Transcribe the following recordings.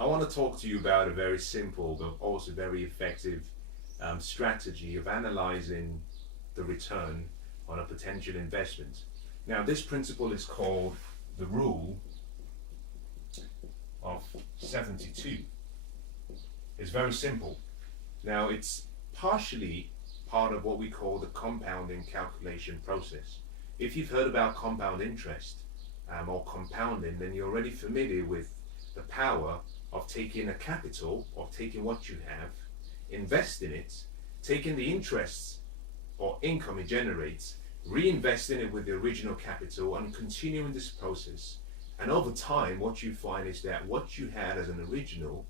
I want to talk to you about a very simple but also very effective strategy of analyzing the return on a potential investment. Now, this principle is called the rule of 72. It's very simple. Now, it's partially part of what we call the compounding calculation process. If you've heard about compound interest or compounding, then you're already familiar with the power of taking a capital, of taking what you have, investing it, taking the interests or income it generates, reinvesting it with the original capital, and continuing this process. And over time, what you find is that what you had as an original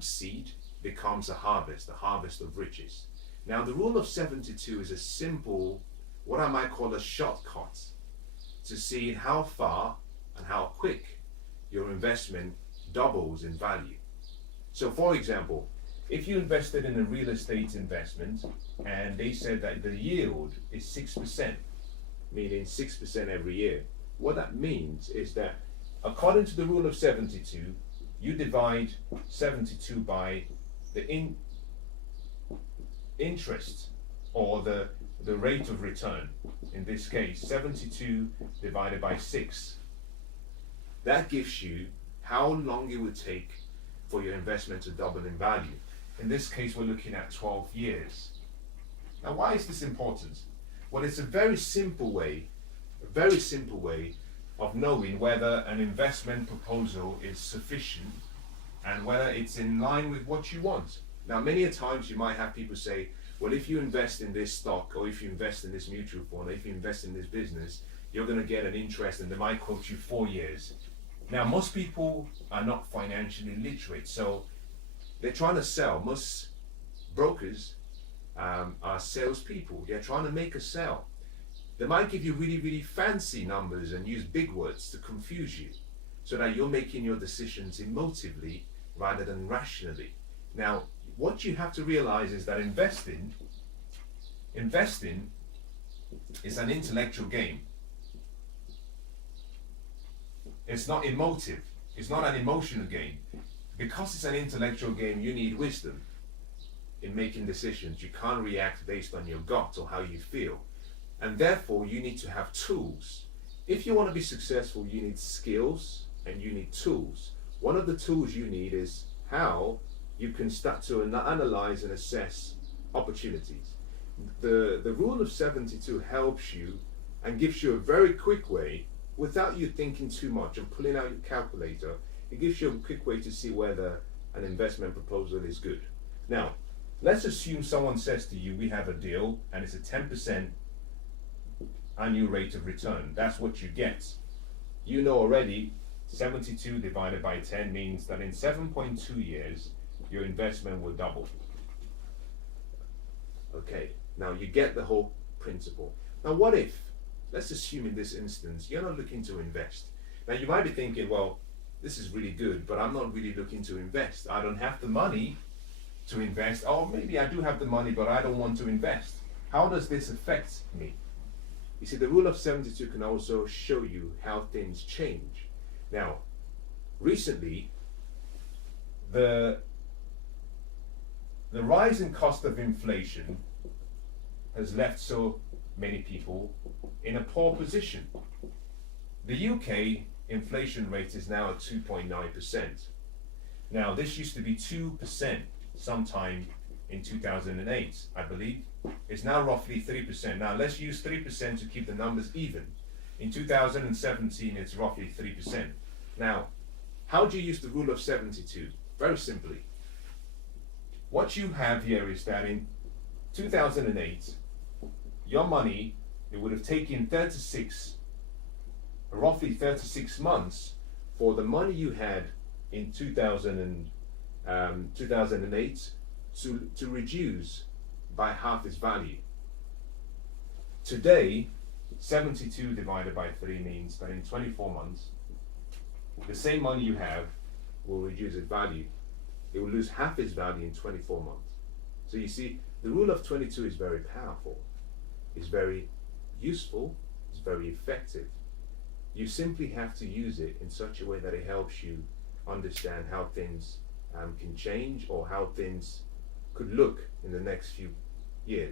seed becomes a harvest of riches. Now, the rule of 72 is a simple, what I might call a shortcut to see how far and how quick your investment doubles in value. So, for example, if you invested in a real estate investment and they said that the yield is 6%, meaning 6% every year, what that means is that according to the rule of 72, you divide 72 by the interest or the rate of return. In this case, 72 divided by 6. That gives you how long it would take for your investment to double in value. In this case, we're looking at 12 years. Now, why is this important? Well, it's a very simple way of knowing whether an investment proposal is sufficient and whether it's in line with what you want. Now, many a times you might have people say, well, if you invest in this stock, or if you invest in this mutual fund, or if you invest in this business, you're going to get an interest, and they might quote you 4 years. Now, most people are not financially literate, so they're trying to sell. Most brokers are salespeople. They're trying to make a sale. They might give you really, really fancy numbers and use big words to confuse you so that you're making your decisions emotively rather than rationally. Now, what you have to realize is that investing is an intellectual game. It's not emotive. It's not an emotional game. Because it's an intellectual game, you need wisdom in making decisions. You can't react based on your gut or how you feel. And therefore, you need to have tools. If you want to be successful, you need skills and you need tools. One of the tools you need is how you can start to analyze and assess opportunities. The rule of 72 helps you and gives you a very quick way, without you thinking too much and pulling out your calculator. It gives you a quick way to see whether an investment proposal is good. Now, let's assume someone says to you, we have a deal and it's a 10% annual rate of return. That's what you get. You know already 72 divided by 10 means that in 7.2 years, your investment will double. Okay, now you get the whole principle. Now what if, let's assume in this instance, you're not looking to invest. Now you might be thinking, well, this is really good, but I'm not really looking to invest. I don't have the money to invest, or maybe I do have the money, but I don't want to invest. How does this affect me? You see, the rule of 72 can also show you how things change. Now, recently, the rise in cost of inflation has left so many people in a poor position. The UK inflation rate is now at 2.9%. Now, this used to be 2% sometime in 2008, I believe. It's now roughly 3%. Now, let's use 3% to keep the numbers even. In 2017, it's roughly 3%. Now, how do you use the rule of 72? Very simply. What you have here is that in 2008, your money, it would have taken roughly 36 months for the money you had in 2008 to reduce by half its value. Today, 72 divided by 3 means that in 24 months, the same money you have will reduce its value. It will lose half its value in 24 months. So you see, the rule of 22 is very powerful. It's very useful. It's very effective. You simply have to use it in such a way that it helps you understand how things can change or how things could look in the next few years.